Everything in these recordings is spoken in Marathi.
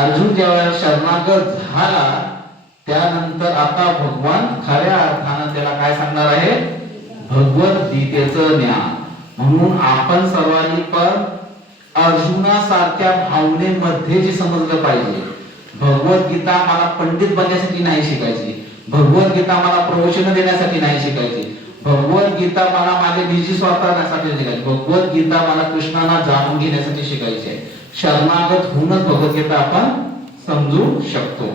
अर्जुन जेव्हा शरणागत झाला त्यानंतर आता भगवान खऱ्या अर्थानं त्याला काय सांगणार आहे, भगवद्गीतेचं ज्ञान. म्हणून आपण सर्वांनी पण अर्जुनासारख्या भावनेमध्ये जे समजलं पाहिजे, भगवद्गीता मला पंडित बनण्यासाठी नाही शिकायची, भगवद्गीता मला प्रवचन देण्यासाठी नाही शिकायची, भगवद्गीता मला माझे निजी स्वार्थासाठी शिकायची, भगवद्गीता मला कृष्णाला जाणून घेण्यासाठी शिकायची आहे. शरणागत होऊनच भगवद्गीता आपण समजू शकतो.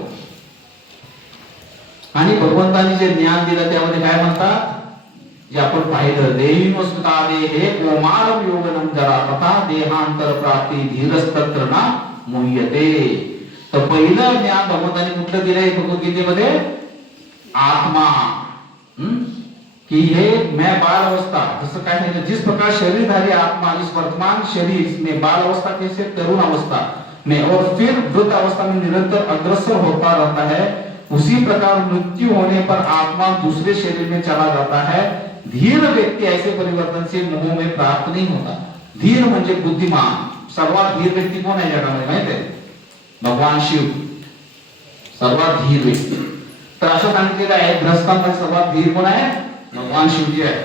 आणि भगवंतांनी जे ज्ञान दिलं त्यामध्ये काय म्हणतात, जे आपण पाहिलं, देही वस्तुता देहे कोमारम योगनम जरा तथा देहांतर प्राप्ती धीरस्तत्र ना मुह्यते. तर पहिलं ज्ञान भगवंतांनी कुठलं दिलंय भगवद्गीतेमध्ये, आत्मा. कि हे मैं बाल अवस्था, जसं काय सांगितलं, जिस प्रकार शरीरधारी आत्मा इस वर्तमान शरीर में बाल अवस्था के से तरुण अवस्था में और फिर वृद्ध अवस्था में निरंतर अग्रसर होता रहता है, उसी प्रकार मृत्यु होने पर आत्मा दूसरे शरीर में चला जाता है. धीर व्यक्ति ऐसे परिवर्तन से मोह में प्राप्त नहीं होता. धीर म्हणजे बुद्धिमान. सर्वात धीर व्यक्ती कोण आहे जगामध्ये माहिती आहे, भगवान शिव सर्वात धीर व्यक्ती. तर असं सांगितलेलं आहे ग्रस्तांमध्ये सर्वात धीर कोण आहे, भगवान शिवजी आहे.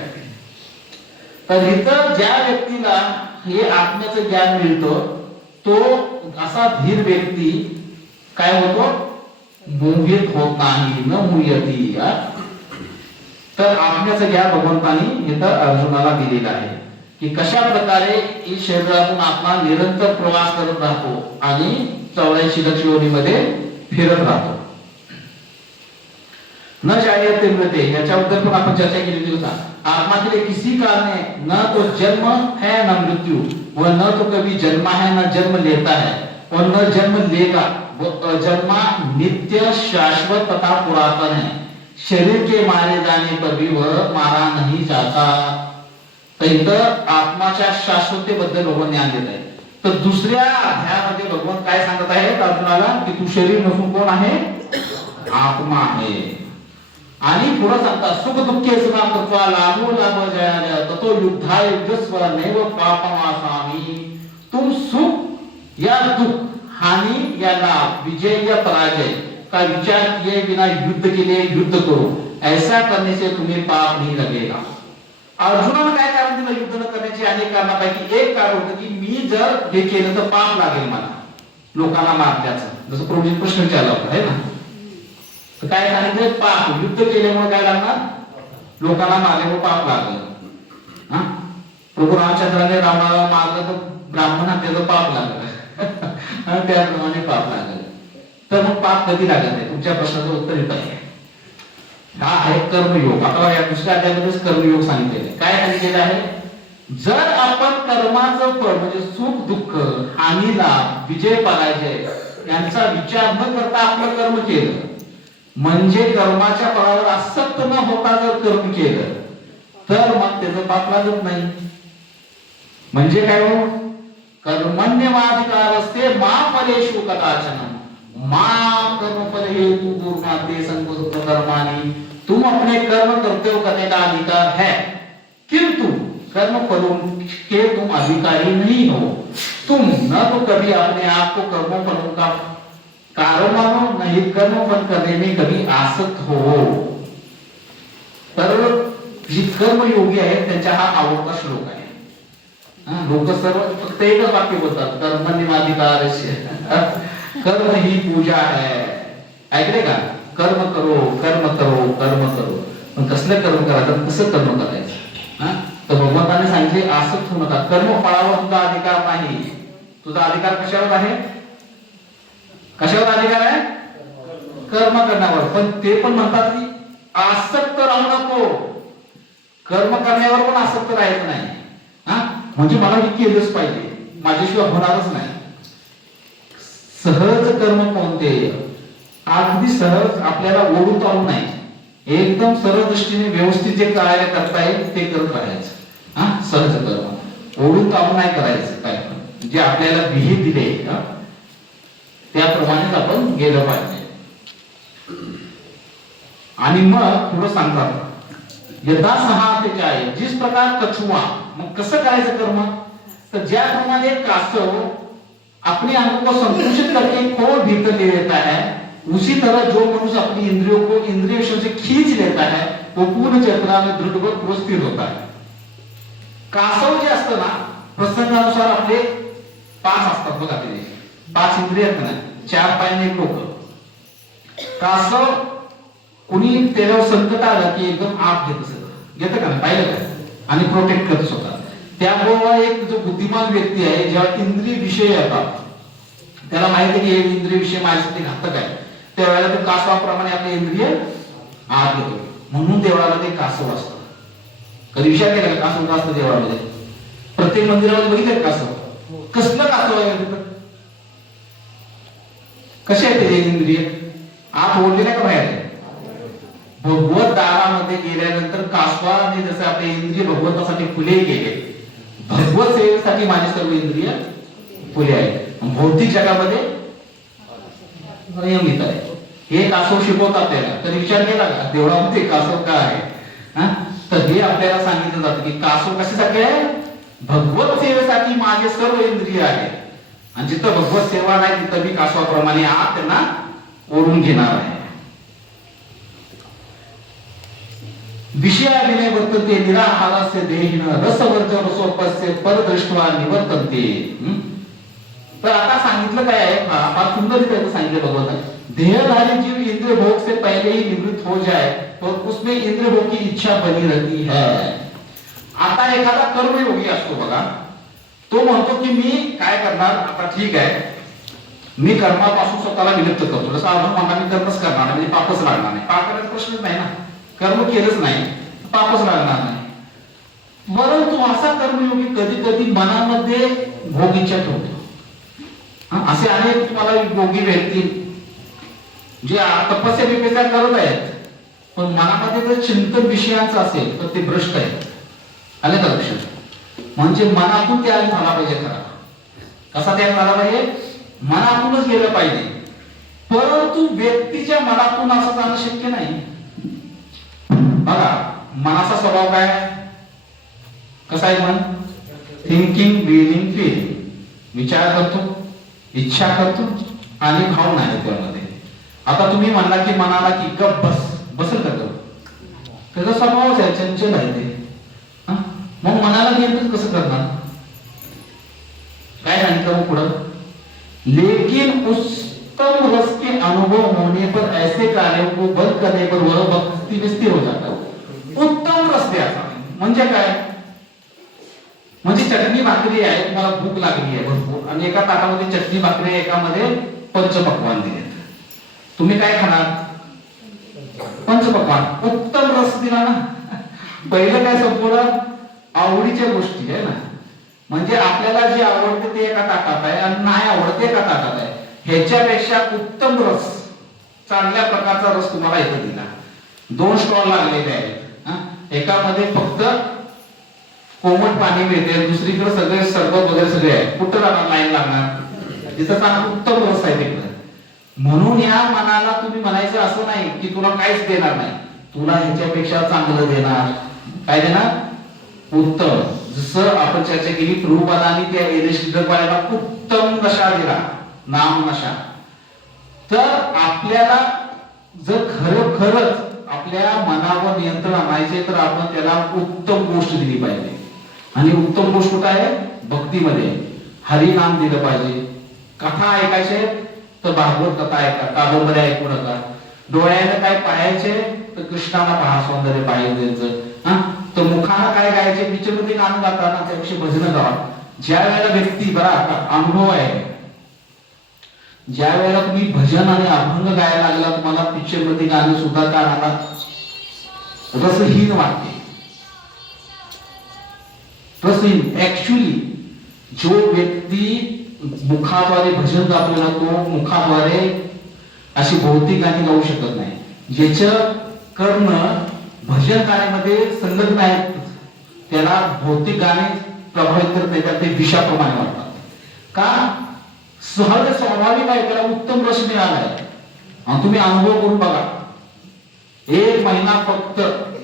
तर इथं ज्या व्यक्तीला हे आत्म्याचं ज्ञान मिळतं तो असा धीर व्यक्ती काय होतो, मोहित होत नाही, न मुह्यती. तर आत्म्याचं ज्ञान भगवंतांनी इथं अर्जुनाला दिलेलं आहे की कशा प्रकारे इस शरीरातून आत्मा निरंतर प्रवास करत राहतो आणि 84 लक्ष योनीमध्ये फिरत राहतो. न जायते मृते, याच्याबद्दल पण आपण चर्चा केलेली होती. आत्मा के लिए किसी काल में न तो जन्म है न मृत्यु, वह न तो कभी जन्मा है न जन्म लेता है और न जन्म लेगा. वो जन्मा नित्य शाश्वत तथा पुरातन है. शरीर के मारे जाने पर भी वह मारा नहीं जाता. तर इथं आत्माच्या शाश्वतेबद्दल भगवान ज्ञान देत आहे. तर दुसऱ्या अध्यायामध्ये भगवान काय सांगत आहेत अर्जुनाला की तू शरीर नसून कोण आहे, आत्मा आहे. आणि पुढे सांगतात सुख दुःखे समाप्तत्वा लाभो लाभ जया ततो युद्धाय युद्धस्व नैव पापमासामी. तुम सुख या दुख, हानि या लाभ, विजय या पराजय का विचार किए बिना युद्ध के लिए युद्ध करो, ऐसा करने से तुम्हें पाप नहीं लगेगा. अर्जुनाने काय कारण दिलं युद्ध न करण्याची? अनेक कारणापैकी एक कारण होतं की मी जर हे केलं तर पाप लागेल मला, लोकांना मारण्याचं. जसं प्रभूजी प्रश्न विचारला होता है ना, तर काय सांगितलं, पाप. युद्ध केल्यामुळे काय लागणार, लोकांना मारल्यामुळे पाप लागलं. प्रभू रामचंद्राने रावणाला मारलं तर ब्राह्मण हत्याचं पाप लागलं त्याप्रमाणे पाप लागलं. तर मग पाप कधी लागत नाही? तुमच्या प्रश्नाचं उत्तर येत आहे. हा आहे कर्मयोग. आता या दुसऱ्या अध्यायामध्येच कर्मयोग सांगितलेलं आहे. काय सांगितलेलं आहे, जर आपण कर्माचं फळ म्हणजे सुख दुःख, हानी लाभ, विजय पराजय यांचा विचार न करता आपलं कर्म केलं, म्हणजे कर्माच्या फळावर आसक्त न होता जर कर्म केलं तर मग त्याचं पाप लागत नाही. म्हणजे काय हो, कर्मण्यवाधिकारस्ते मा फलेषु कदाचन मा कर्मफल हेतु पूर्णाते संकुचित कर्माणि. तुम अपने कर्म करते हो करने का अधिकार है, किंतु कर्म फलों के तुम अधिकारी नहीं हो. तुम न तो कभी अपने आप को कर्म फलों का कारण मानो, नहीं कर्म फल करने में कभी आसक्त हो. तर जी कर्म योगी आहे त्यांचा हा आवडता श्लोक आहे. लोक सर्व फक्त एकच वाक्य बोलतात, कर्मण्यवाधिकारस्य, कर्म ही पूजा है. ऐकले का, कर्म करो कर्म करो कर्म करो. पण कसलं कर्म करायचं, कसं कर्म करायचं? तर भगवंताने सांगितले आसक्त होऊ नका. कर्म फळावर तुझा अधिकार नाही. तुझा अधिकार कशावर आहे, कशावर अधिकार आहे, कर्म करण्यावर. पण ते पण म्हणतात की आसक्त राहू नको, कर्म करण्यावर पण आसक्त राहायचं नाही. म्हणजे मला हे केलंच पाहिजे, माझ्याशिवाय होणारच नाही. सहज कर्म कोणते, अगदी सहज, आपल्याला ओढून चालू नाही, एकदम सरळ दृष्टीने व्यवस्थित जे कार्य करता येईल ते करत राहायचं. सहज कर्म, ओढून चालू नाही करायचं. काय जे आपल्याला विहित दिले त्याप्रमाणेच आपण गेलं पाहिजे. आणि मग पुढे सांगतात यदा सहा ते चाय, जिस प्रकार कछुआ. मग कसं करायचं कर्म, तर ज्याप्रमाणे कासव अपने अंग को संकुचित करके खोल कर लेता है, उसी तरह जो मनुष्य अपनी इंद्रियों को इंद्रिय विषयों से खींच लेता है वो पूर्ण चेतना में दृढ स्थिर होता है. कासव जे असतं ना, प्रसंगानुसार आपले 5 असतात बघा, ते 5 इंद्रिय आहेत ना, 4 पाय आणि 1 डोकं. कासव कुणी त्याच्यावर संकट आलं की एकदम आत घेत सगळं, घेतं का पाहिलं का, आणि प्रोटेक्ट करत स्वतः. त्यामुळे एक जो बुद्धिमान व्यक्ती आहे, जेव्हा इंद्रिय विषय येतात त्याला माहिती आहे की हे इंद्रिय विषय माझ्यासाठी घातक आहे, त्यावेळेला तो कासवाप्रमाणे आपले इंद्रिय आत घेतो. म्हणून देवळाला ते कासव असतं. कधी विचार केला का कासव का असतं देवळामध्ये? प्रत्येक मंदिरामध्ये बघितलं कासव? कसलं कासव आहे? कसे आहे ते इंद्रिय? आत ओढले नाही का बाहेर? भगवत दारामध्ये गेल्यानंतर कासवाने जसं आपले इंद्रिय भगवंतासाठी फुले गेले, भगवत सेवेसाठी माझे सर्व इंद्रिय फुले आहेत. भौतिक जगामध्ये नियमित आहे. हे कासव शिकवतात त्याला. तर विचार केला का देवळामध्ये कासव काय आहे? तर हे आपल्याला सांगितलं जातं की कासव कशासाठी आहे? भगवत सेवेसाठी माझे सर्व इंद्रिय आहेत. आणि जिथं भगवत सेवा नाही तिथं मी कासवाप्रमाणे आत त्यांना ओढून घेणार आहे. विषयाविनय वर्तते निराहारस्य देहिन रसवर्ज रसोपस्य परदृष्ट्वा निवर्तन्ते. तर आता सांगितलं काय आहे? फार सुंदर सांगितलं भगवंताने. देहधारी जीव इंद्रिय भोग से पहले ही निवृत्त हो जाए तो उसमें इंद्रिय भोग की इच्छा बनी रहती है. आता एखादा कर्मयोगी असतो बघा, तो म्हणतो की मी काय करणार, आता ठीक आहे मी कर्मापासून स्वतःला विमुक्त करतो. जसं आपण म्हणा मी कर्मच करणार नाही, म्हणजे पापच लागणार नाही. पाप करायचा प्रश्नच नाही ना, कर्म केलंच नाही पापच लागणार नाही. परंतु असा कर्मयोगी कधी कधी मनामध्ये भोग इच्छा ठेवतो. असे अनेक तुम्हाला योगी भेटतील जे तपस्या बिपस्या करत आहेत, पण मनामध्ये जर चिंतन विषयांचं असेल तर ते भ्रष्ट आहेत. आले का लक्षात? म्हणजे मनातून त्याग झाला पाहिजे. खरा कसा त्याग झाला पाहिजे? मनातूनच गेलं पाहिजे. परंतु व्यक्तीच्या मनातून असं जाणं शक्य नाही. बघा मनाचा स्वभाव काय? कसा आहे मन? Thinking willing feeling. विचार करतो, इच्छा करतो आणि भावना आहे त्यामध्ये. आता तुम्ही म्हणला की मनाला की गप बस, बसेल का? त्याचा स्वभावच आहे, चंचल आहे ते. मग मनाला नियंत्रित कसं करणार? काय सांगितलं मग पुढं? लेकिन उत्तम रस के अनुभव होने पर ऐसे कार्यों को बंद करने पर वह भक्ति में स्थिर हो जाता है. उत्तम रस द्यायचा म्हणजे काय? म्हणजे चटणी भाकरी आहे, तुम्हाला भूक लागली आहे भरपूर, आणि एका ताटामध्ये चटणी भाकरी, एकामध्ये पंचपक्वान्न दिले, तुम्ही काय खाणार? पंचपक्वान्न. उत्तम रस दिला ना. पहिलं काय संपूर्ण आवडीच्या गोष्टी आहे ना, म्हणजे आपल्याला जे आवडते ते एका ताटात आहे आणि नाही आवडते एका ताटात आहे. ह्याच्यापेक्षा उत्तम रस, चांगल्या प्रकारचा रस तुम्हाला इथे दिला. 2 स्टॉल लागलेले आहेत. एकामध्ये फक्त कोमट पाणी मिळते, दुसरीकडे सगळे सरबत वगैरे सगळे आहे. कुठं राहणार लाईन लागणार? जिथं चांगला उत्तम रस आहे तिकडे. म्हणून या मनाला तुम्ही म्हणायचं असं नाही की तुला काहीच देणार नाही, तुला ह्याच्यापेक्षा चांगलं देणार. काय देणार? उत्तम. जसं आपण चर्चा केली, प्रभुपादांनी त्या एदेशीला उत्तम नशा दिला, नाम नशा. तर आपल्याला जर खरंच आपल्या मनावर नियंत्रण आणायचे तर आपण त्याला उत्तम गोष्ट दिली पाहिजे. आणि उत्तम गोष्ट कुठं आहे? भक्तीमध्ये. हरी नाम दिलं पाहिजे. कथा ऐकायचे तर भागवत कथा ऐका, कादंबरी ऐकू नका. डोळ्याने काय पाहायचे तर कृष्णाला पहा, सौंदर्य पाहिजे त्यांचं. तर मुखानं काय गायचे? पिक्चर मध्ये गाणं गाताना त्यापेक्षा भजन गावा. ज्या वेळेला व्यक्ती, बरा अनुभव आहे, ज्या वेळेला तुम्ही भजन आणि अभंग गायला लागला, तुम्हाला पिक्चर मध्ये गाणं सुद्धा कानाला रसहीन वाटते. रसहीन. ऍक्च्युअली जो व्यक्ती मुखाद्वारे भजन गातो ना, तो मुखाद्वारे अशी भौतिक गाणी गाऊ शकत नाही. ज्याचं कर्म भजन गाण्यामध्ये संलग्न आहेत त्याला भौतिक गाणे प्रभावित करत नाही, ते विषाप्रमाणे वाटतात. का? सहज स्वाभाविक आहे, त्याला उत्तम रस मिळालाय. आणि तुम्ही अनुभव करून बघा, 1 महिना फक्त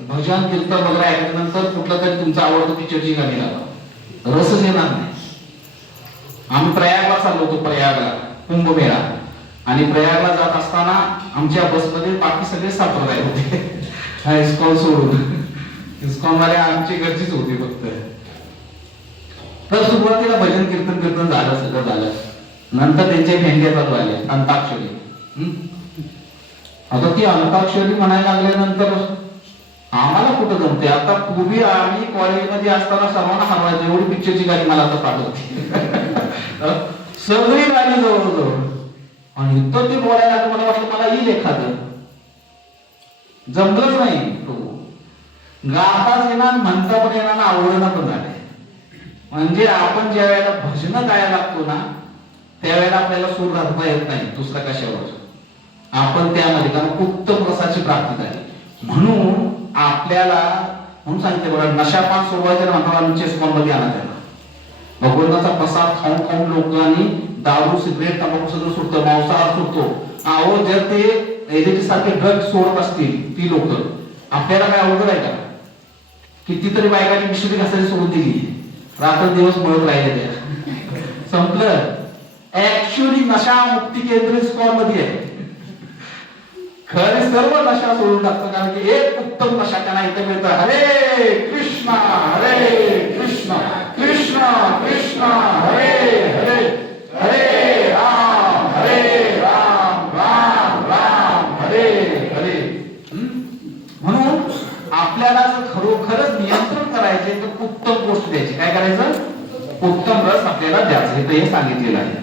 भजन कीर्तन वगैरे ऐकल्यानंतर कुठलं तरी तुमचं आवडतं पिक्चरची गाणी लावा, रसच येणार नाही. आम्ही प्रयागला चाललो होतो, प्रयागला कुंभमेळा. आणि प्रयागला जात असताना आमच्या बसमध्ये बाकी सगळे संप्रदाय होते इस्कॉन सोडून. इस्कॉन वाले आमची गरजीच होती फक्त. तर सुरुवातीला भजन कीर्तन झालं, सगळं झालं. नंतर त्यांचे भेंडे चालू आले, अंताक्षरी. आता ती अंताक्षरी म्हणायला लागल्यानंतर आम्हाला कुठं जमते. आता पूर्वी आम्ही कॉलेजमध्ये असताना सर्वांना हरवायचं, एवढी पिक्चरची गाडी मला आता पाठवते. सगळी गाडी जवळजवळ. आणि इथं ते बोलायला लागलं, मला वाटलं मला येईल एखादं. जमलंच नाही. तो गाताच येणार, म्हणता पण येणार, आवडणं पण झाले. म्हणजे आपण ज्या वेळेला भजन गायला लागतो ना, त्यावेळेला आपल्याला सूर धरता येत नाही दुसऱ्या कशावर. आपण त्यामध्ये कारण उत्तम रसाची प्राप्ती झाली. म्हणून आपल्याला म्हणून सांगते बघा, नशापान सोडवायचं म्हणतात आमच्या स्कॉलमध्ये आणा त्याला. भगवंताचा प्रसाद खाऊन खाऊन लोकांनी दारू, सिगरेट, तंबाखू सगळं सोडतं, मांसाहार सोडतो. अहो जर ते एलएडी सारखे ड्रग सोडत असतील ती लोक, आपल्याला काय अवघड आहे का? कितीतरी बायकांनी मिश्री घासायची सोडून दिली, रात्र दिवस मळत राहिले त्या. संपलं. ऍक्च्युअली नशा मुक्ती केंद्र स्कॉल मध्ये आहे. खरे सर्व नशा सोडून टाकतो, कारण की एक उत्तम नशा त्यांना इथे मिळतं. हरे कृष्णा कृष्ण कृष्ण हरे हरे, हरे राम राम राम हरे हरे. म्हणून आपल्याला जर खरोखरच नियंत्रण करायचे तर उत्तम गोष्ट द्यायची. काय करायचं? उत्तम रस आपल्याला द्यायचं. हे सांगितलेलं आहे.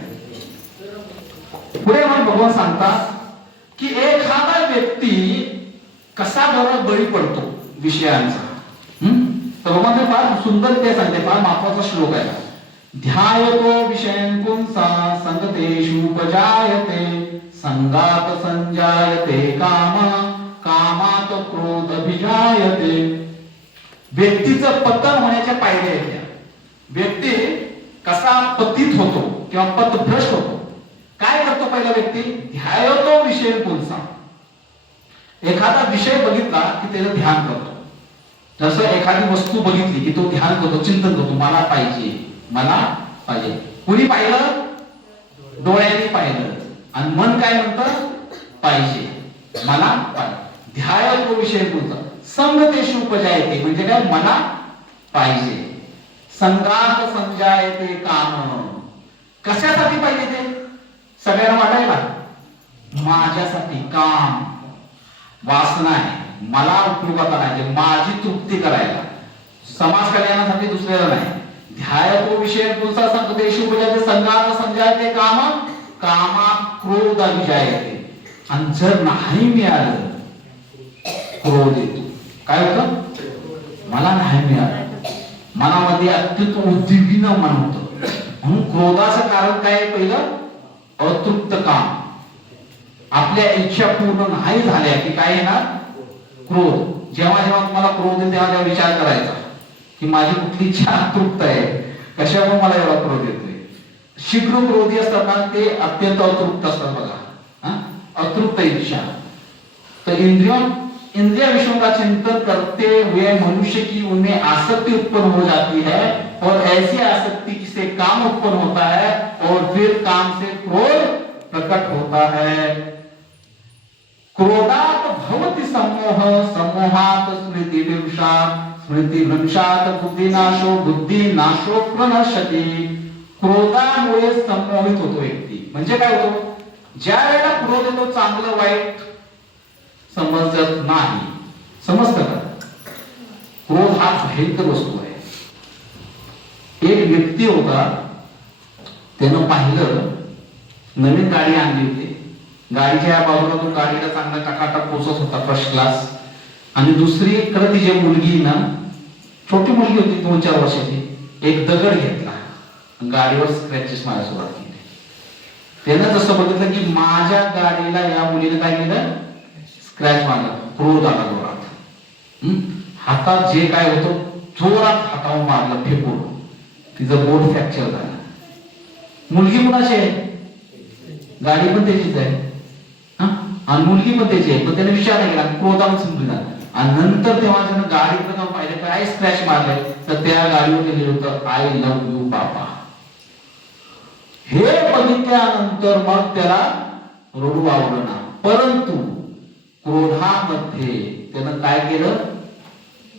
पुढे मग भगवान सांगतात की एखादा व्यक्ती कसा बरं बळी पडतो विषयांचा. तर भगवान ते फार सुंदर ते सांगते, फार महत्वाचा श्लोक आहे. ध्यायतो विषयं पुंसा संगतेषुपजायते, संगात संजायते काम, कामात क्रोध अभिजायते. व्यक्तीचं पतन होण्याच्या पायऱ्या आहेत. व्यक्ती कसा पतित होतो किंवा पथभ्रष्ट होतो. काय करतो पहिला व्यक्ती? ध्यायतो विषय पुंसा. एखादा विषय बघितला की त्याचं ध्यान करतो. जसं एखादी वस्तू बघितली की तो ध्यान करतो, चिंतन करतो, मला पाहिजे, मला पाहिजे. कुणी पाहिलं? डोळ्यांनी पाहिलं. आणि मन काय म्हणतं? पाहिजे, मला पाहिजे. ध्यायतो विषय पुंसा संगतेषु उपजायते, म्हणजे काय? मला पाहिजे. संगात संजायते काम. कशासाठी पाहिजे ते? सगळ्यांना वाटायला माझ्यासाठी काम, वासना आहे, मला उपयोगात आणायचे, माझी तृप्ती करायला, समाज कल्याणासाठी दुसऱ्याला नाही. ध्यायतो विषय पुंसा संगतेषु उपजायते, संगात संजायते काम, कामात क्रोध अभिजायते. आणि जर नाही मिळालं क्रोध येतो. काय होतं? मला नाही मिळालं, मनामध्ये अत्यंत उद्विग्न मन होतं. म्हणून क्रोधाचं कारण काय? पहिलं अतृप्त काम. आपल्या इच्छा पूर्ण नाही झाल्या की काय येणार? क्रोध. जेव्हा जेव्हा तुम्हाला क्रोध येतो तेव्हा विचार करायचा की माझी कुठली इच्छा अतृप्त आहे, कशामुळे मला एवढा क्रोध येतोय. शीघ्र क्रोधी असतात ना ते अत्यंत अतृप्त असतात बघा. अतृप्त इच्छा. तर इंद्रिय विषयों का चिंतन करते हुए मनुष्य की उनमें आसक्ति उत्पन्न हो जाती है, और ऐसी आसक्ति से काम उत्पन्न होता है, और फिर काम से क्रोध प्रकट होता है. क्रोधात भवति सम्मोह, सम्मोहात स्मृति विमृशा, स्मृति विमृशात बुद्धिनाशो, बुद्धिनाशो प्रणश्यति. क्रोधामुळे संमोहित होतो व्यक्ती. म्हणजे काय होतो? ज्या वेळेला क्रोध येतो चांगलं वाईट समजत नाही. समजतं का? क्रोध हा भयंकर वस्तू आहे. एक व्यक्ती होता, त्यानं पाहिलं नवीन गाडी आणली होती. गाडीच्या बाजूला तो गाडीला चांगला टकाटक पोचत होता, फर्स्ट क्लास. आणि दुसरीकडे तिची मुलगी ना, छोटी मुलगी होती 2-4 वर्षाची, एक दगड घेतला, गाडीवर स्क्रॅचेस मारायला सुरुवात केली. त्यानं जसं बघितलं की माझ्या गाडीला या मुलीने काय केलं? स्क्रॅच मारला. क्रोध आला जोरात. हातात जे काय होतं जोरात हातावर मारलं, फेकून. तिचं बोट फ्रॅक्चर झालं. मुलगी कुणाची आहे? गाडी पण त्याचीच आहे आणि मुलगी पण त्याची आहे. पण त्याने विचार केला, क्रोधावर समजला. आणि नंतर तेव्हा त्यानं गाडीकडे जाऊन पाहिलं काय स्क्रॅच मारले, तर त्या गाडीवर लिहिलं होतं आय लव्ह यू बाबा. हे बघितल्यानंतर मग त्याला रडू आवडना, परंतु क्रोधामध्ये त्यानं काय केलं,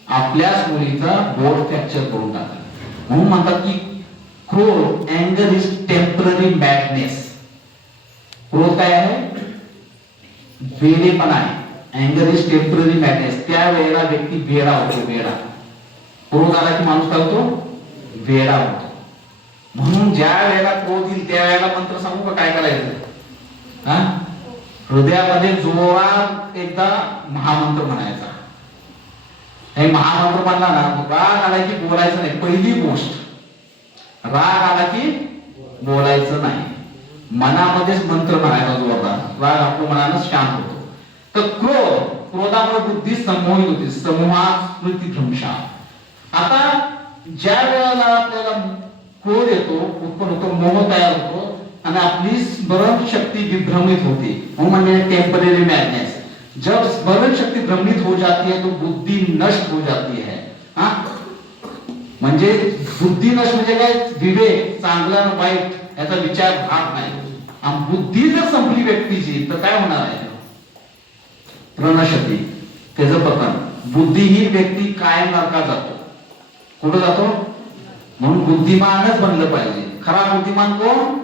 आपल्याच मुलीचा बोट फ्रॅक्चर करून टाकला. म्हणून म्हणतात की क्रोध, अँगर इज टेम्पररी मॅडनेस. क्रोध काय आहे, वेडेपणा आहे. अँगर इज टेम्पररी मॅडनेस. त्या वेळेला व्यक्ती वेडा होतो, वेडा. क्रोध आला की माणूस काय होतो, वेडा होतो. म्हणून ज्या वेळेला क्रोध येईल त्या वेळेला मंत्र सांगू का काय करायचं, हा, हृदयामध्ये जोरात एकदा महामंत्र म्हणायचा. हे महामंत्र म्हणला ना, राग आला की बोलायचं नाही. पहिली गोष्ट, राग आला की बोलायचं नाही, मनामध्येच मंत्र म्हणायचा जोरदार. राग आपल्या मनानं शांत होतो. तर क्रोधामुळे बुद्धी संमोहित होते, समूहा स्मृती भ्रंशा. आता ज्या वेळेला आपल्याला क्रोध येतो, उत्पन्न होतो, मोह तयार होतो आणि आपली स्मरण शक्ती विभ्रमित होते. म्हणजे टेम्पररी मॅडनेस. जब स्मरण शक्ति भ्रमित हो जाती है तो बुद्धि नष्ट हो जाती है. हा, म्हणजे बुद्धी नष्ट म्हणजे काय, विवेक, चांगला वाईट याचा विचार भाग नाही. आणि बुद्धी जर संपली व्यक्तीची तर काय होणार आहे, प्रणशती. त्याचं प्रकरण, बुद्धिहीन व्यक्ती कायम नरकात जातो. कुठं जातो. म्हणून बुद्धिमानच बनलं पाहिजे. खरा बुद्धिमान कोण,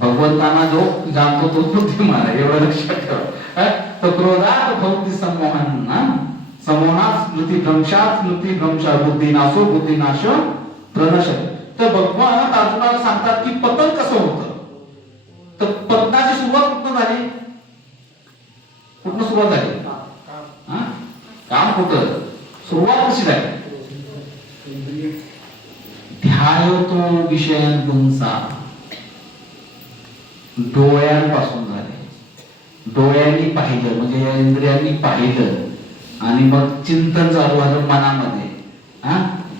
भगवंतांना जो जाणतो तो बुद्धिमान आहे, एवढं लक्षात ठेवा. तो क्रोधात भक्ती संमोहन, समोहनात स्मृती भ्रंशात स्मृती भ्रंशा, बुद्धिनाशो बुद्धिनाशो प्रणशत. तर भगवान अर्जुनाला सांगतात की पतन कसं होतं. तर पतनाची सुरुवात कुठून झाली, कुठून सुरुवात झाली, काम कुठं, सुरुवात कशी झाली, ध्यायतो विषयान पुंसा, डोळ्यांपासून झाले. डोळ्यांनी पाहिलं म्हणजे या इंद्रियांनी पाहिलं आणि मग चिंतन चालू झालं मनामध्ये.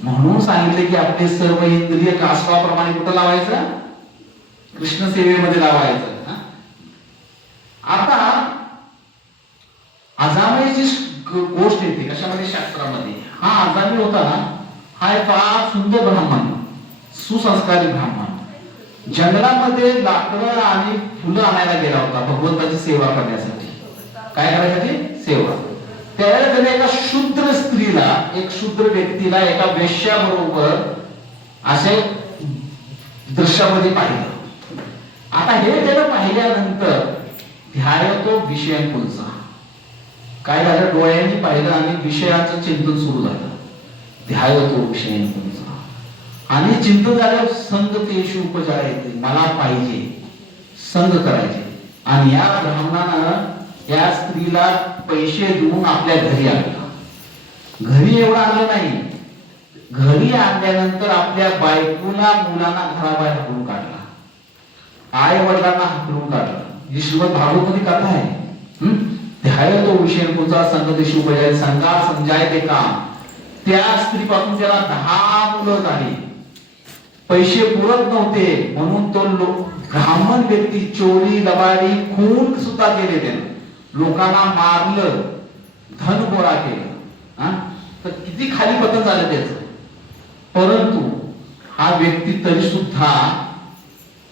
म्हणून सांगितले की आपले सर्व इंद्रिय कासवाप्रमाणे कुठं लावायचं, कृष्ण सेवेमध्ये लावायचं. आता अजामिळची गोष्ट येते कशामध्ये, शास्त्रामध्ये. हा अजामिळ होता ना, हा एक फार सुंदर ब्राह्मण, सुसंस्कारी ब्राह्मण. जंगलामध्ये लाकडं आणि फुलं आणायला गेला होता भगवंताची सेवा करण्यासाठी. काय करायसाठी, सेवा. त्यावेळेला त्याने एका शूद्र स्त्रीला, एक शूद्र व्यक्तीला एका वेश्याबरोबर असे दृश्यामध्ये पाहिलं. आता हे त्यानं पाहिल्यानंतर ध्यायतो विषयन पुंसा, काय झालं, डोळ्यांनी पाहिलं आणि विषयाचं चिंतन सुरू झालं. ध्यायतो विषयन पुंसा. आणि चिंतन झालं, संगतेषु उपजायते, मला पाहिजे, संग करायचे. आणि या ब्राह्मणानं या स्त्रीला पैसे देऊन आपल्या घरी आणला. घरी एवढं आणलं नाही, घरी आणल्यानंतर आपल्या बायकोला, मुलांना घराबाहेर हाकलून काढला, आई वडिलांना हाकलून काढला. ही श्रीमद भागवत मध्ये कथा आहे. ध्यायतो विषयन पुंसा संगतेषु उपजायते, संगा समजायते काम. त्या स्त्रीपासून त्याला 10 मुलं झाली. पैसे पुरत नव्हते म्हणून तो ब्राह्मण व्यक्ती चोरी, लबाडी, खून सुद्धा केले. त्याने लोकांना मारलं, धन गोळा केलं. तर किती खाली पतन झालं त्याचं. परंतु हा व्यक्ती तरी सुद्धा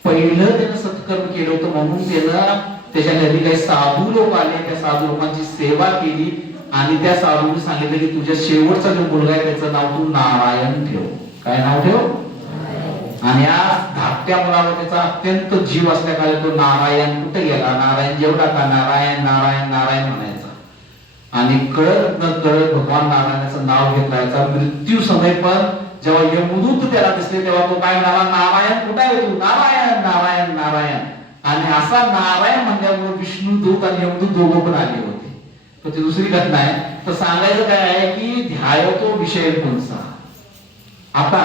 पहिलं त्यानं सत्कर्म केलं होतं म्हणून त्यानं त्याच्या घरी काही साधू लोक आले, त्या साधू लोकांची सेवा केली आणि त्या साधूंनी सांगितलं की तुझ्या शेवटचा जो मुलगा आहे त्याचं नाव तू नारायण ठेव. काय नाव ठेव. आणि या धाकट्या मुलावर त्याचा अत्यंत जीव असल्या कारण तो नारायण कुठे गेला, नारायण जेवढा का नारायण नारायण नारायण म्हणायचा. आणि कळत न कळत भगवान नारायणाचं नाव घेत राहायचा. मृत्यू समय पण जेव्हा यमदूत त्याला दिसले तेव्हा तो काय म्हणाला, नारायण कुठे आहे तू, नारायण नारायण नारायण. आणि असा नारायण म्हणल्यावर विष्णू दूत आणि यमदूत दोघं पण आले होते. तर ती दुसरी घटना आहे. तर सांगायचं काय आहे की ध्यायतो विषय पुंसा. आता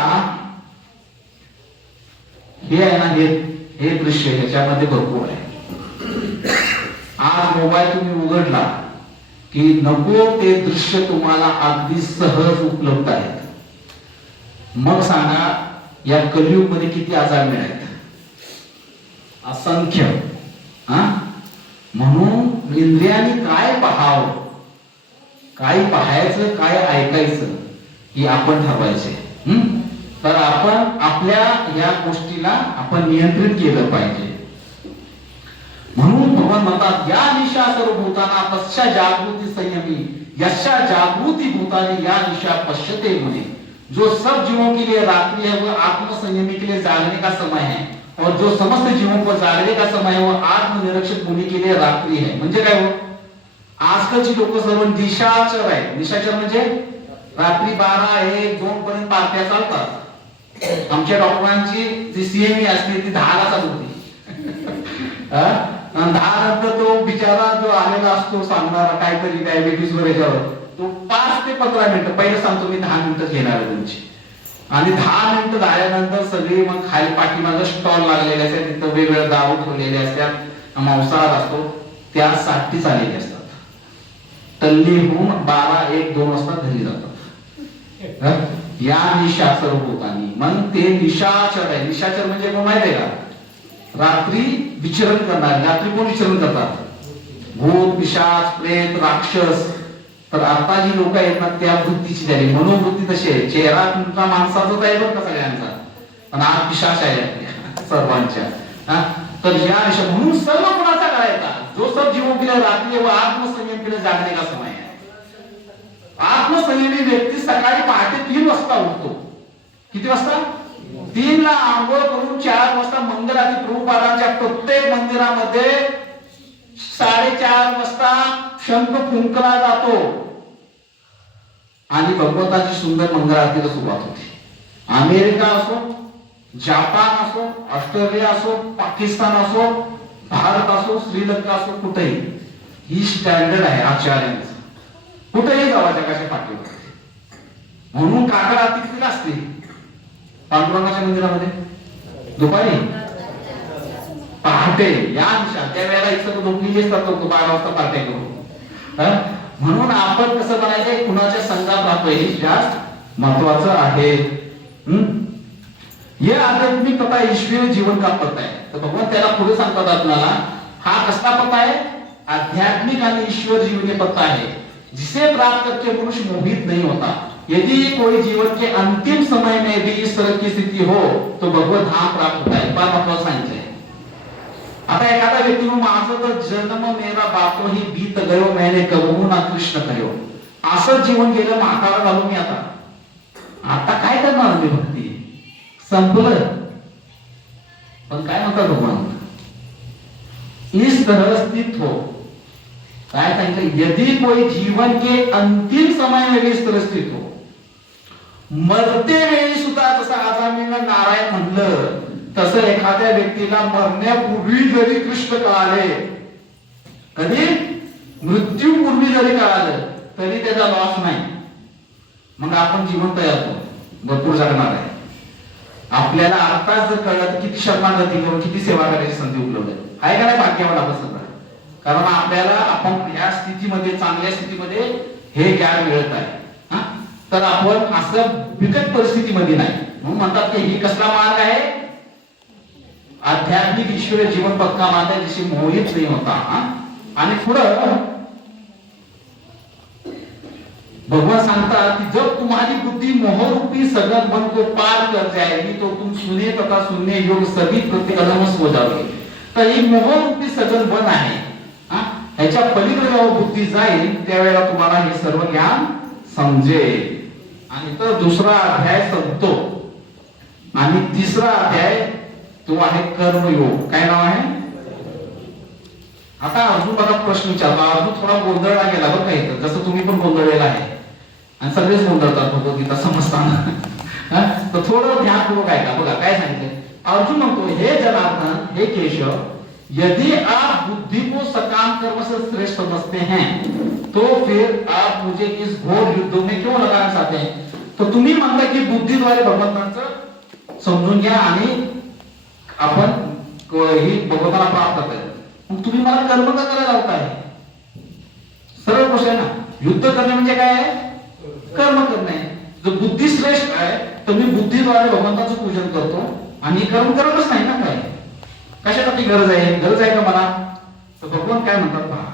हे आहे ना, हे दृश्य ह्याच्यामध्ये भरपूर आहे. आज मोबाईल तुम्ही उघडला की नको ते दृश्य तुम्हाला अगदी सहज उपलब्ध आहेत. मग सांगा या कलियुग मध्ये किती आजार मिळाले, असंख्य. म्हणून इंद्रियांनी काय पाहावं, काय पाहायचं, काय ऐकायचं हे आपण ठरवायचे. तर आपण आपल्या या गोष्टीला आपण नियंत्रित केलं पाहिजे. म्हणून म्हणतात या निशा सर्व भूताना तस्या जागृती संयमी यशा जागृती भूतानी या निशा पश्यते मुने। जो सब जीवों के लिए रात्रि है वह आत्म संयमी के लिए जागने का समय है, और जो समस्त जीवों को जागने का समय है वह आत्मनिरीक्षक मुनि के लिए रात्रि है। म्हणजे काय हो, आजकालची लोक सर्व निशाचर आहे। निशाचर म्हणजे रात्री 12, 1, 2 पर्यंत पार्ट्या चालतात। आमच्या डॉक्टरांची जी सीएमई असते ती 10 ला चालू होती। 10 नंतर तो बिचारा जो आलेला असतो सांगणारा काहीतरी डायबिटीज वर याच्यावर, तो 5 ते 15 मिनिटं पहिलं सांगतो मी 10 मिनिटं घेणार आहे तुमची, आणि 10 मिनिटं झाल्यानंतर सगळी मग खाली पाठीमागं स्टॉल लागलेले असतात, तिथं वेगवेगळे दारू ठेवलेले असतात, मांसाहार असतो, त्यासाठी आलेले असतात। तल्लीहून 12, 1, 2 वाजता घरी जातात। या निशा सर्व भूतानी, मग ते निशाचर आहे। निशाचर म्हणजे कोण माहिती आहे का? रात्री विचरण करणार। रात्री कोण विचरण करतात? भूत, पिशाच, प्रेत, राक्षस। तर आता जी लोक आहेत ना त्या वृत्तीची झाली, मनोवृत्ती तशी आहे। चेहरा तुमचा माणसाचाच आहे बरं का सगळ्यांचा, पण आज पिशाच आहे आपल्या सर्वांच्या। तर या निशा म्हणून सर्व गुणाचा करायचा। जो सब जीवों के लिए रात्रि व आत्मसंयम के लिए जागने का समय है। आत्मसंयमी व्यक्ती सकाळी पहाटे 3 वाजता उठतो। किती वाजता? 3 ला आंघोळ करून 4 वाजता मंदिरात, प्रभुपादांच्या प्रत्येक मंदिरामध्ये 4:30 वाजता शंख फुंकला जातो आणि भगवंताची सुंदर मंगल आरतीला सुरुवात होते। अमेरिका असो, जापान असो, ऑस्ट्रेलिया असो, पाकिस्तान असो, भारत असो, श्रीलंका असो, कुठेही ही स्टँडर्ड आहे आचार्यांचं। कुठेही जावा जगाच्या पाठीवर। म्हणून काकड आरती कितीला असते पांडुरंगाच्या मंदिरामध्ये? दुपारी, पहाटे, या निशा त्या वेळेला इथं झोपलेली असतात लोक 12 वाजता पार्ट्या करून। म्हणून आपण कसं बनायचंय, कुणाच्या संघात राहतोय हे जास्त महत्वाचं आहे। यह आध्यात्मिक पता ईश्वरीय जीवन का पता है। तर भगवान त्याला पुढे सांगतात आपल्याला, हा कसला पता है? आध्यात्मिक आणि ईश्वर जीवन पता है, जिसे प्राप्त करके मनुष्य मोहित नहीं होता। यदि कोई जीवन के अंतिम समय में भी इस तरह की स्थिति हो तो भगवत धाम प्राप्त होता है। फार महत्वाचं सांगितलंय। आता एखादा व्यक्ती माझं तर जन्म मेरा बातो ही बीत गयो मैंने कबहू ना कृष्ण कयो, असं जीवन गेलं, म्हातारा झालो मी, आता काय करणार मी? भक्ती संपलं। पण काय म्हणतात भगवान, इस तरह स्थित हो। काय सांगितलं? यदि कोई जीवन के अंतिम समय में इस तरह स्थित हो, मरते वेळी सुद्धा, जसं आजामींना नारायण म्हणलं तसं एखाद्या व्यक्तीला मरण्यापूर्वी जरी कृष्ण कळाले, कधी मृत्यूपूर्वी जरी कळालं तरी त्याचा लॉस नाही। मग आपण जीवन तयार होतो, भरपूर जगणार आहे। आपल्याला आताच जर कळलं तर किती शरणागती करून किती सेवा करायची संधी उपलब्ध आहे का नाही? भाग्यवान आपण सगळं, कारण आपल्याला आपण या स्थितीमध्ये, चांगल्या स्थितीमध्ये हे ज्ञान मिळत आहे। तर आपण असं बिकट परिस्थितीमध्ये नाही। म्हणून म्हणतात की ही कसला मार्ग आहे? आध्यात्मिक ईश्वरीय जीवन पक्का मार्ग आहे, जिसे मोहित नाही होता। आणि पुढं भगवान सांगतात कि जब तुम्हारी बुद्धि मोहरूपी सघन मन को पार कर जाएगी तो तुम शून्य तथा शून्य योग सभी प्रति अनमस हो जाओगे। तर ही मोहरूपी सघन वन आहे, ह्याच्या पलीकडे जेव्हा बुद्धी जाईल त्यावेळेला तुम्हाला हे सर्व ज्ञान समजेल। आणि तर दुसरा अध्याय संपतो आणि तिसरा अध्याय तो आहे कर्मयोग। काय नाव आहे? आता अर्जुन बघा प्रश्न विचारला। अर्जुन थोडा गोंधळला गेला बरं का इथं, जसं तुम्ही पण गोंधळलेला आहे आणि सगळेच गोंधळतात भगवद्गीता समजताना। तर थोडं ध्यानपूर्वक ऐका बघा काय सांगितलं। अर्जुन म्हणतो, हे जनार्दन, हे केशव, यदि आप बुद्धि को सकाम कर्म से श्रेष्ठ समझते हैं तो फिर आप मुझे इस घोर युद्ध में क्यों लगाना चाहते हैं? तो तुम्ही म्हणता की बुद्धीद्वारे भगवंतांचं समजून घ्या आणि आपण ही भगवंताला प्राप्त करेल, मग तुम्ही मला कर्म का करायला लावताय? सरळ गोष्ट आहे ना। युद्ध करणे म्हणजे काय आहे? कर्म करणे। जर बुद्धी श्रेष्ठ आहे तर मी बुद्धीद्वारे भगवंताचं पूजन करतो आणि कर्म करतच नाही ना। काय कशासाठी गरज आहे? गरज आहे का मला? तर भगवान काय म्हणतात पहा।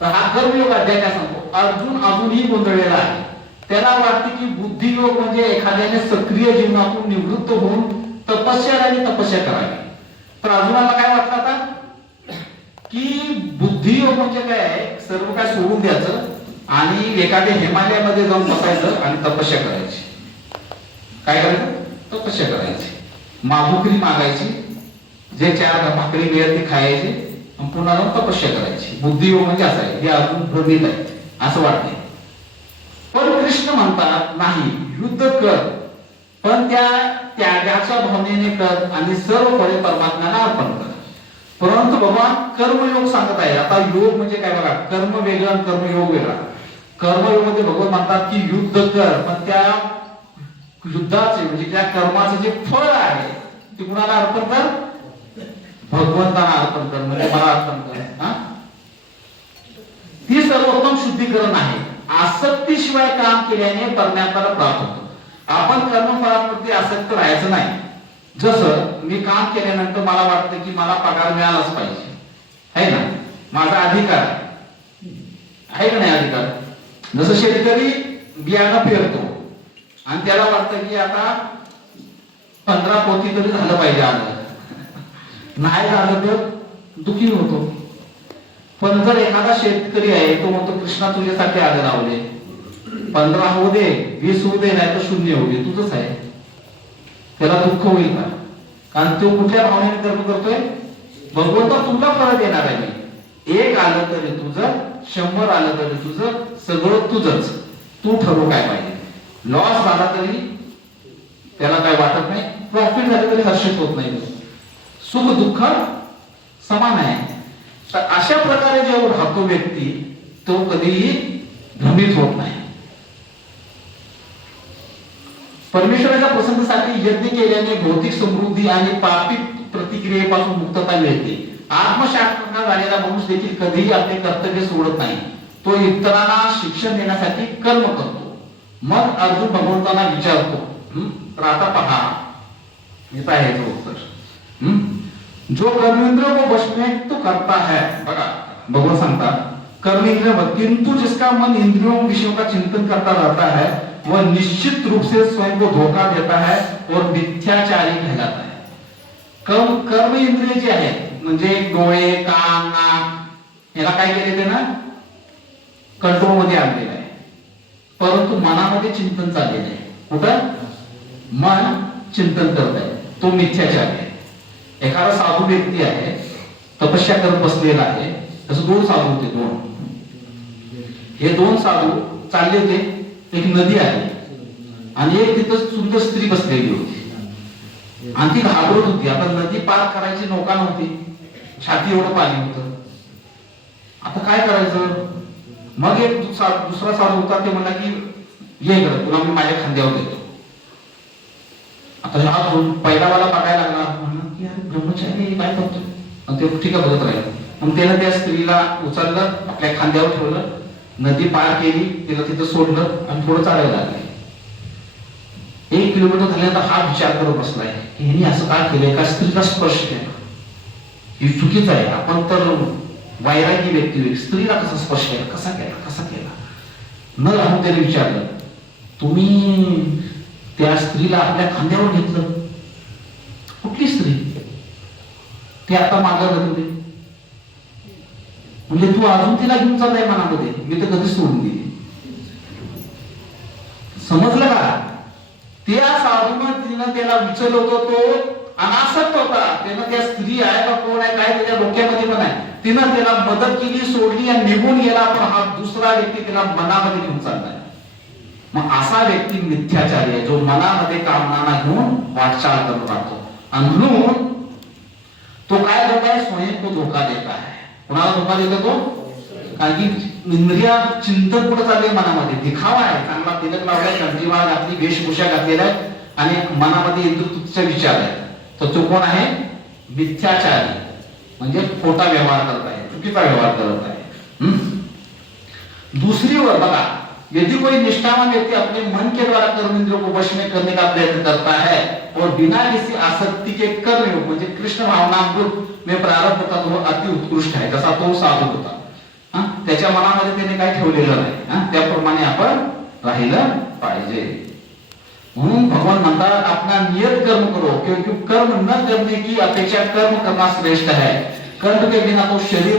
तर हा कर्मयोग अध्याय काय सांगतो? अर्जुन अजूनही गोंधळलेला आहे। त्याला वाटते की बुद्धियोग म्हणजे एखाद्याने सक्रिय जीवनातून निवृत्त होऊन तपस्या आणि तपस्या करावी। तर अर्जुनाला काय वाटतं आता? योग म्हणजे काय आहे, सर्व काय सोडून द्यायचं आणि एखाद्या हिमालयामध्ये जाऊन बसायचं आणि तपस्या करायची. काय करायचं? तपस्या करायची, मागुकरी मागायची, जे 4 भाकरी मिळेल ती खायची आणि पुन्हा जाऊन तपस्या करायची. बुद्धियोग म्हणजे असं आहे, हे अजून भ्रमित आहे असं वाटतंय. पण कृष्ण म्हणतात नाही, युद्ध कर, पण त्या त्यागाच्या भावनेने कर आणि सर्व फळे परमात्म्याला अर्पण कर. परंतु भगवान कर्मयोग सांगत आहे. आता योग म्हणजे काय बघा, कर्म वेगळा आणि कर्मयोग वेगळा. कर्मयोग मध्ये भगवान म्हणतात की युद्ध कर, पण त्या युद्धाचे म्हणजे त्या कर्माचे जे फळ आहे ते कुणाला अर्पण कर? भगवंताला अर्पण कर, म्हणजे मला अर्पण कर. ती सर्वोत्तम शुद्धीकरण आहे. आसक्तीशिवाय काम केल्याने परमात्म्याला प्राप्त होतं. आपण कर्मफळाप्रती आसक्त राहायचं नाही. जसं मी काम केल्यानंतर मला वाटतं की मला पगार मिळालाच पाहिजे, आहे ना, माझा अधिकार आहे का नाही अधिकार. जसं शेतकरी बियाणं पेरतो आणि त्याला वाटतं की आता 15 पोती तरी झालं पाहिजे, आलं नाही झालं तर दुखी होतो. पण जर एखादा शेतकरी आहे तो म्हणतो कृष्णा तुझ्यासाठी आलं लावले, 15 होऊ दे, 20 होऊ दे, नाही तर 0 होऊ दे, तुझंच आहे, त्याला दुःख होईल का? कारण तो कुठल्या भावनेने कर्म करतोय? भगवंता तुला फळ देणार आहे मी, 1 आलं तरी तुझं, 100 आलं तरी तुझं, सगळं तुझंच, तू ठरव काय पाहिजे. लॉस झाला तरी त्याला काय वाटत नाही, प्रॉफिट झालं तरी हर्षित होत नाही. सुख दुःख समान आहे. तर अशा प्रकारे जेव्हा राहतो व्यक्ती तो कधीही भ्रमित होत नाही. परमेश्वराच्या प्रसन्नतेसाठी यज्ञ केल्याने भौतिक समृद्धी आणि पापी प्रतिक्रियेपासून मुक्तता मिळते. आत्मशास्त्रज्ञ झालेला माणूस देखील कधीही आपले कर्तव्य सोडत नाही. तो इतरांना शिक्षण देण्यासाठी कर्म करतो. मग अर्जुन भगवंतांना विचारतो, तर आता पहा येत आहे तो उत्तर, जो कर्मेंद्र को वश में तो करता है. बघा भगवान सांगतात कर्मेंद्र, किंतु जिसका मन इंद्रियों विषयों का चिंतन करता रहता है वह निश्चित रूप से स्वयं को धोखा देता है और मिथ्याचारी कहलाता है. कर्म इंद्रिय जे आहेत म्हणजे डोळे, कान, नाक, याला काय केले ते ना कंट्रोल मध्ये आणलेलं आहे. परंतु मनामध्ये चिंतन चाललेलं आहे. कुठं मन चिंतन करत आहे, तो मिथ्याचार आहे. एखादा साधू व्यक्ती आहे, तपस्या करत बसलेला आहे. तसं 2 साधू होते, 2. हे 2 साधू चालले होते. एक नदी आहे आणि एक तिथं सुंदर स्त्री बसलेली होती आणि ती घाबरत होती. आता नदी पार करायची नौका नव्हती, छाती एवढं पाणी होतं. आता काय करायचं? मग एक दुसरा साधू होता, ते म्हणला की ये इकडे, तुला मी माझ्या खांद्यावर देतो. आता हा पहिला वाला बघायला लागला, म्हणला की अरे ब्रह्मचारी काय करतो, आणि ते ठीक आहे बघत राहील. मग त्यानं त्या स्त्रीला उचललं, आपल्या खांद्यावर ठेवलं, नदी पार केली, तिला तिथं सोडलं आणि थोडं चालायला लागले. 1 किलोमीटर झाल्यानंतर हा विचार करत बसलाय की ह्यांनी असं काय केलंय, का स्त्रीला स्पर्श केला, ही चुकीचं आहे. आपण तर वैरागी व्यक्ती, स्त्रीला कसा स्पर्श केला, कसा केला, कसा केला न राहून त्याने विचारलं, तुम्ही त्या स्त्रीला आपल्या खांद्यावर घेतलं, कुठली स्त्री? ते आता मागं होते, म्हणजे तू अजून तिला घेऊन चाललाय मनामध्ये, मी तर कधी सोडून दिली. समजलं का? त्या साधून तिनं त्याला विचारलं होतं, तो अनासक्त होता. त्यानं त्या स्त्री आहे का कोण आहे काय त्याच्या डोक्यामध्ये पण आहे, तिनं त्याला मदत केली, सोडली आणि निघून गेला. पण हा दुसरा व्यक्ती त्याला मनामध्ये घेऊन चाललाय. मग असा व्यक्ती मिथ्याचारी आहे, जो मनामध्ये कामना घेऊन वाटचाल करत राहतो. आणि म्हणून तो काय करत आहे? स्वयं को धोका देत आहे. कोणाला धोका देतो तो? कारण की इंद्रिया चिंतन कुठं चाललंय? मनामध्ये दिखावा आहे, चांगला तिलक लावलाय, कंठीमाळ घातली, वेशभूषा घातलेला आहे आणि मनामध्ये इंद्रियतुच्छ विचार आहे. तर तो कोण आहे? मिथ्याचारी, म्हणजे खोटा व्यवहार करत आहे, चुकीचा व्यवहार करत आहे. दूसरी ओर बघा, यदि कोई निष्ठावान व्यक्ति अपने मन के द्वारा कर्म इंद्रियों को वश में करने का प्रयत्न करता है और बिना किसी आसक्ति के कर्म योग म्हणजे कृष्ण भावनामृत में प्रारंभ होता, तो अति उत्कृष्ट आहे. जसा तो साधू होता, त्याच्या मनामध्ये त्याने काय ठेवलेलं नाही, त्याप्रमाणे आपण राहिलं पाहिजे. म्हणून भगवान म्हणतात अपना नियत कर्म करो, क्योंकि कर्म न करने की अपेक्षा कर्म करना श्रेष्ठ है. कर्म के बिना तो शरीर